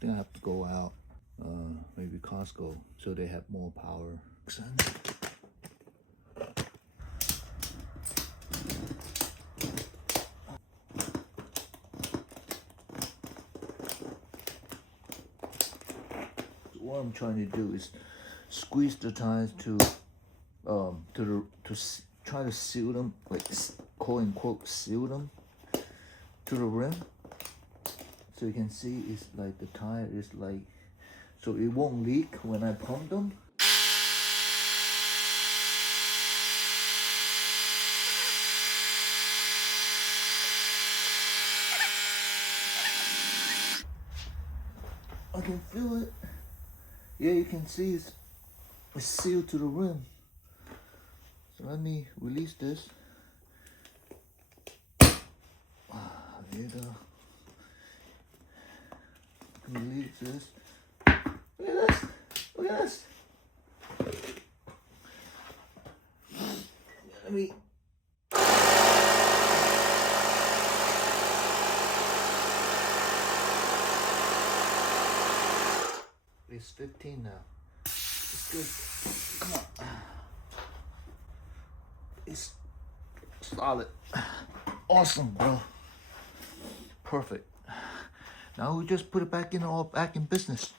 think I have to go out, maybe Costco, so they have more power. What I'm trying to do is squeeze the tires to try to seal them, like quote unquote seal them to the rim. So you can see it's like the tire is like, so it won't leak when I pump them. I can feel it. Yeah, you can see it's sealed to the rim. So let me release this. There you go. Release this. Look at this. Look at this. Let me. It's 15 now. It's good. Come on. It's solid. Awesome, bro. Perfect. Now we just put it back in business.